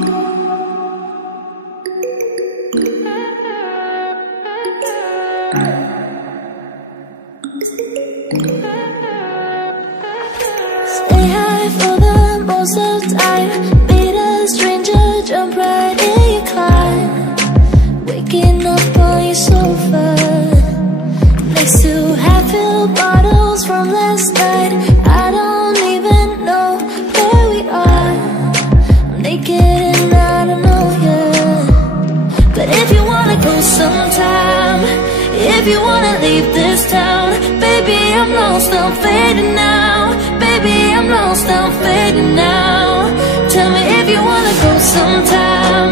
Stay high for the most of time. Meet a stranger, jump right in your car. Waking up on your sofa next to half-filled bottles from last night. I don't even know where we are. I'm naked and I don't know you. But if you wanna go sometime, if you wanna leave this town, baby, I'm lost, I'm fading now. Baby, I'm lost, I'm fading now. Tell me if you wanna go sometime.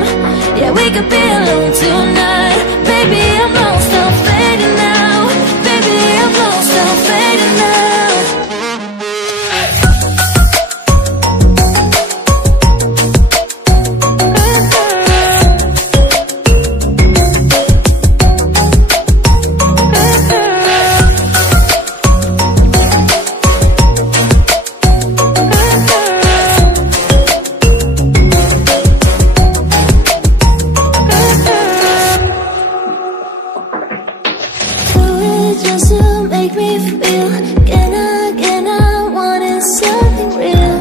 Yeah, we could be alone tonight. Baby, I'm lost, I'm fading now. Baby, I'm lost, I'm fading now. Just to make me feel, can I wanted something real,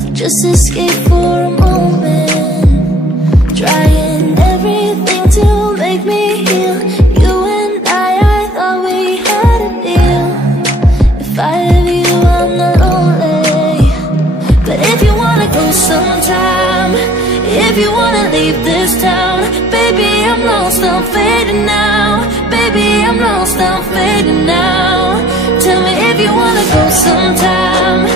to just escape for a moment, trying everything to make me heal. You and I thought we had a deal. If I have you, I'm not lonely. But if you wanna go sometime, if you wanna leave this town, baby, I'm lost, I'm fading now. Baby, I'm lost, I'm fading now. Tell me if you wanna go sometime.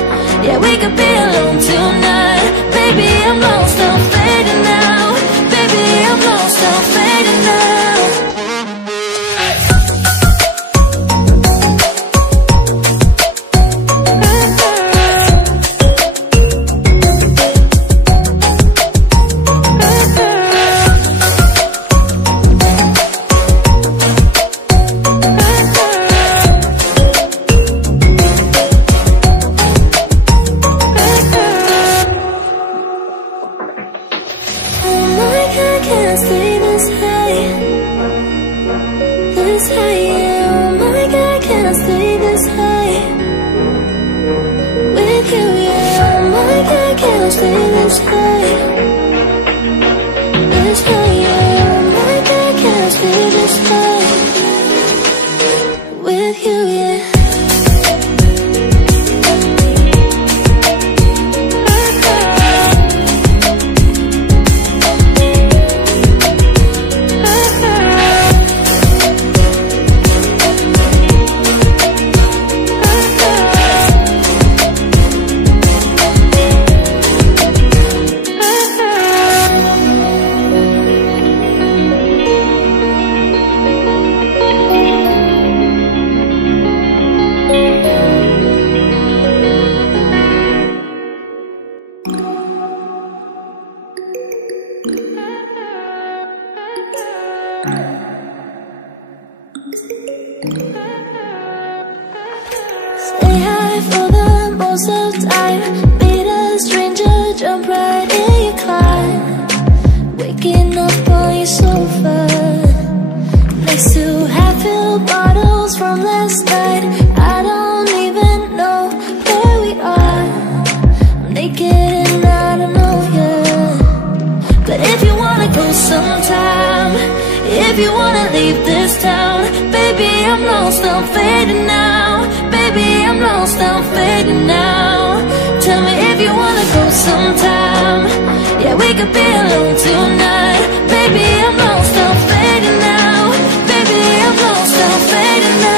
Yeah, we could be alone tonight. Baby, I'm lost, I'm fading now. Baby, I'm lost, I'm fading now. Stay high for the most of time. Meet a stranger, jump right in your car. Waking up on your sofa next to half-filled bottles from last night. I don't even know where we are. I'm naked and I don't know you. But if you wanna go sometime, if you wanna leave this town, baby, I'm lost, I'm fading now. Baby, I'm lost, I'm fading now. Tell me if you wanna go sometime. Yeah, we could be alone tonight. Baby, I'm lost, I'm fading now. Baby, I'm lost, I'm fading now.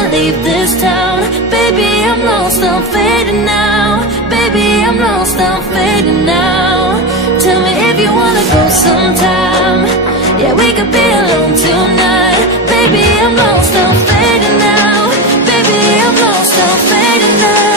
wanna leave this town. Baby, I'm lost, I'm fading now. Baby, I'm lost, I'm fading now. Tell me if you wanna go sometime. Yeah, we could be alone tonight. Baby, I'm lost, I'm fading now. Baby, I'm lost, I'm fading now.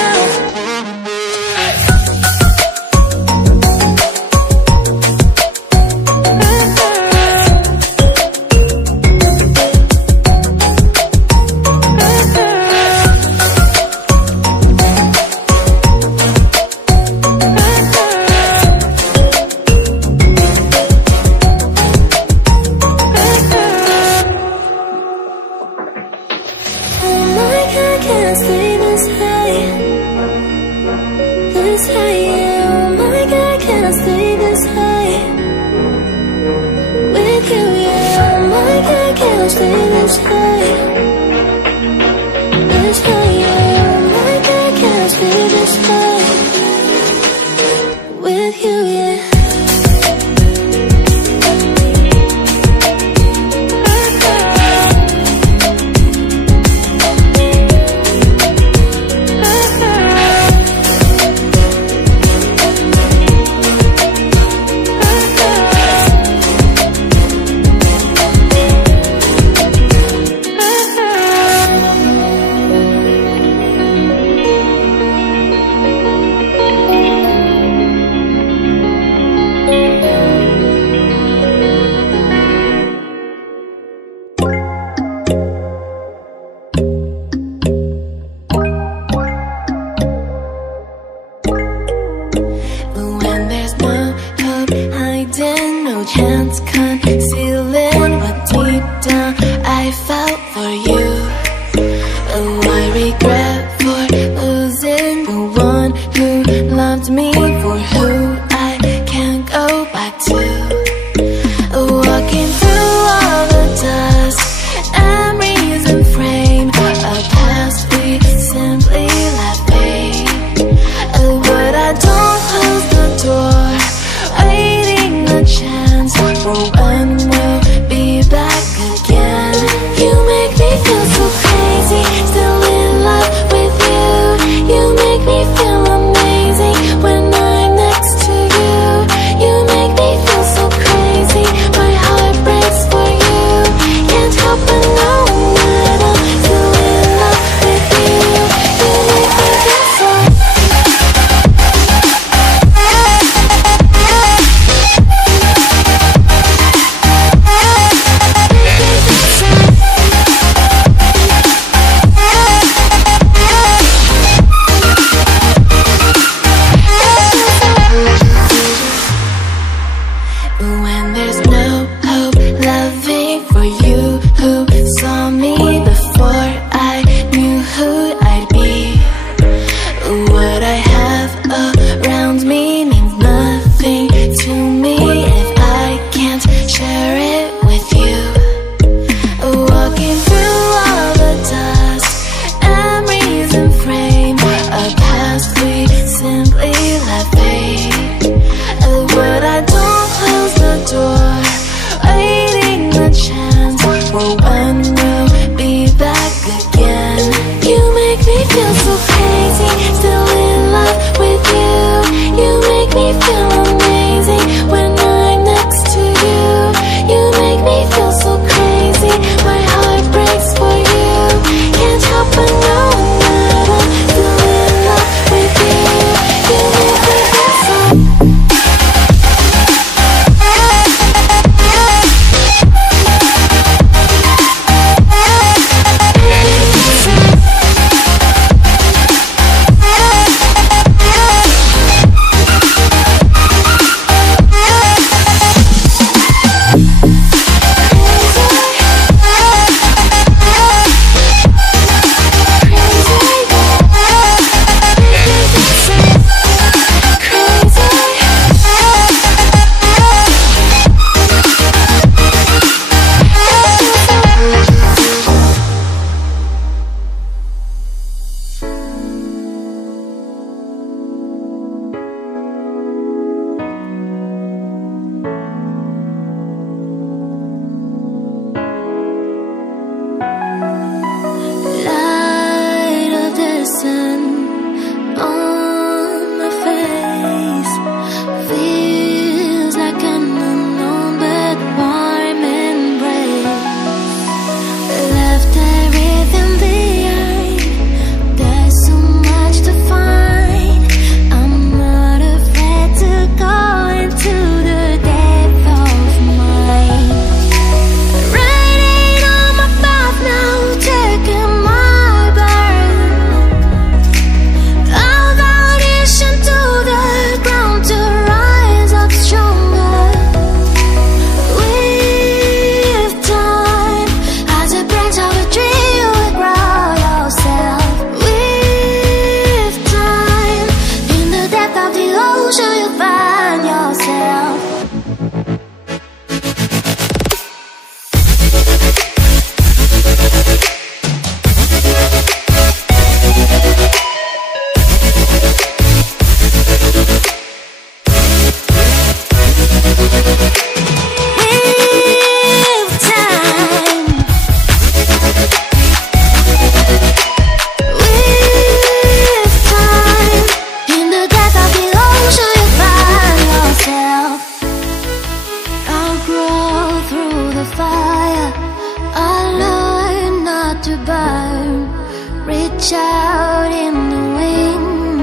reach out in the wind,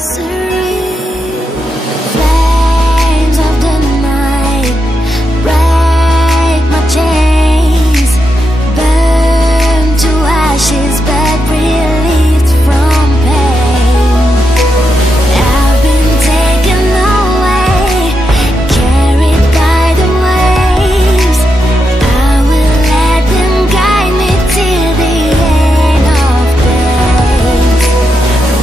serene flames of the night, break my chains, burn to ashes, but relieved from pain. I've been taken away, carried by the waves. I will let them guide me till the end of days.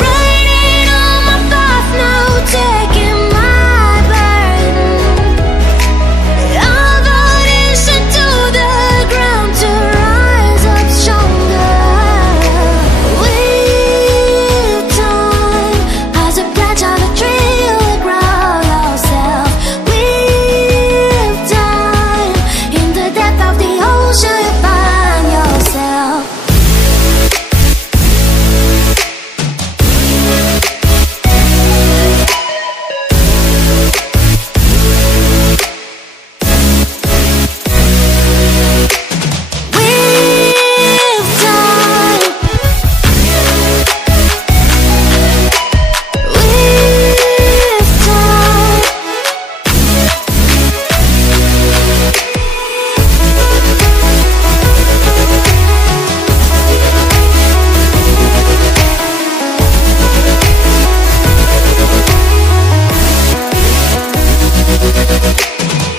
Riding on my path now, taking my burden. I'll audition to the ground to rise up stronger. With time, as a branch of a tree, you'll grow yourself. With time, in the depth of the ocean, you find yourself. With time, with time.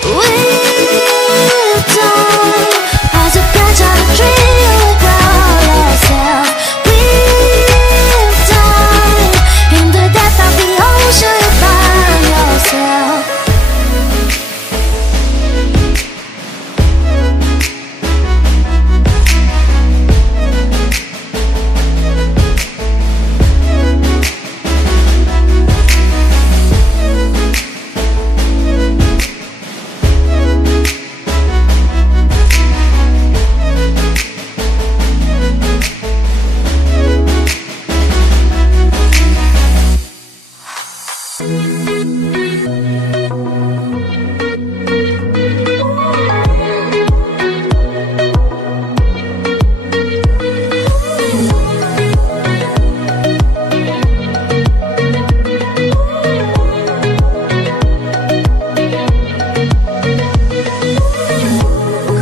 With time, as a branch of a tree, you'll grow yourself. With time, in the depth of the ocean, you'll find yourself.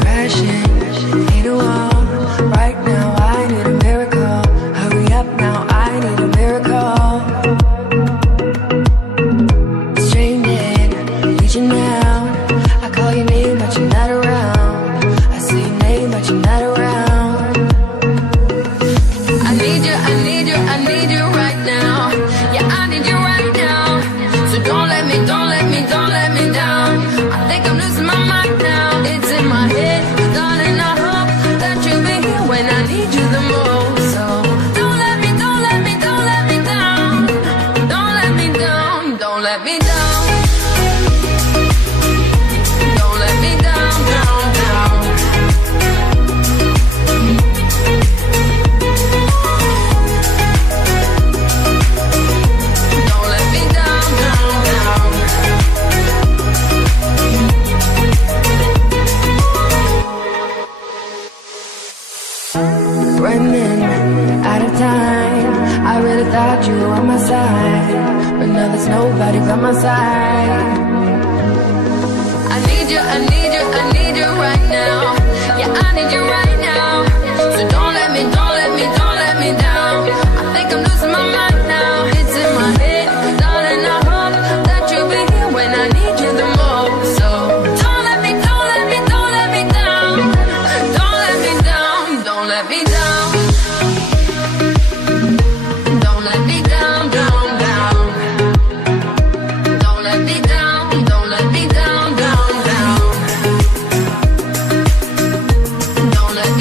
Crashing, hit a wall. Right now, I need a miracle. Hurry up now, I need a miracle. Straining, reaching out. I call your name, but you're not around. I say your name, but you're not around. I need you, I need you, I need you right now. Yeah, I need you right now. So don't let me, don't let me, don't let me down. I think I'm losing my mind now. It's in my head, darling. I hope that you'll be here when I need you the most. So don't let me, don't let me, don't let me down. Don't let me down, don't let me down. Don't let me down, down, down. Don't let me down, down, down. Running out of time. I really thought you were on my side, but now there's nobody by my side. I need you, I need you, I need you right now. Yeah, I need you right now. So don't let me, don't let me, don't let me down. I think I'm losing my mind now. It's in my head, darling. I hope that you'll be here when I need you the most. So don't let me, don't let me, don't let me down. Don't let me down, don't let me down. Don't let me down, down, down. Don't let me down, don't let me down, down, down. Don't let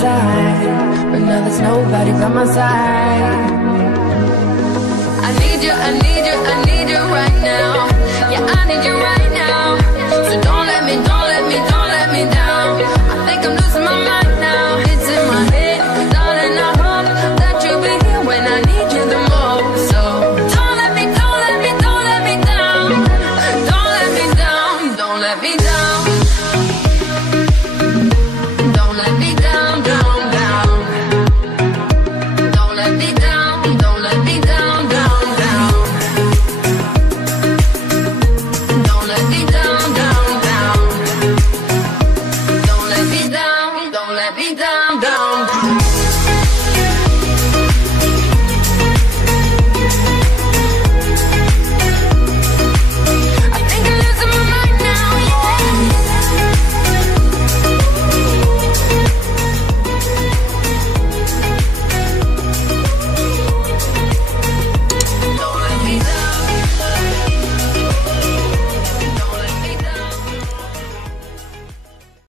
side, but now there's nobody by my side. I need you, I need you, I need you right now. Yeah, I need you right now. So don't let me, don't let me, don't let me down. I think I'm losing my mind now. It's in my head, darling, I hope that you'll be here when I need you the most. So don't let me, don't let me, don't let me down. Don't let me down, don't let me down. Don't let me down, down, down. Don't let me down, don't let me down.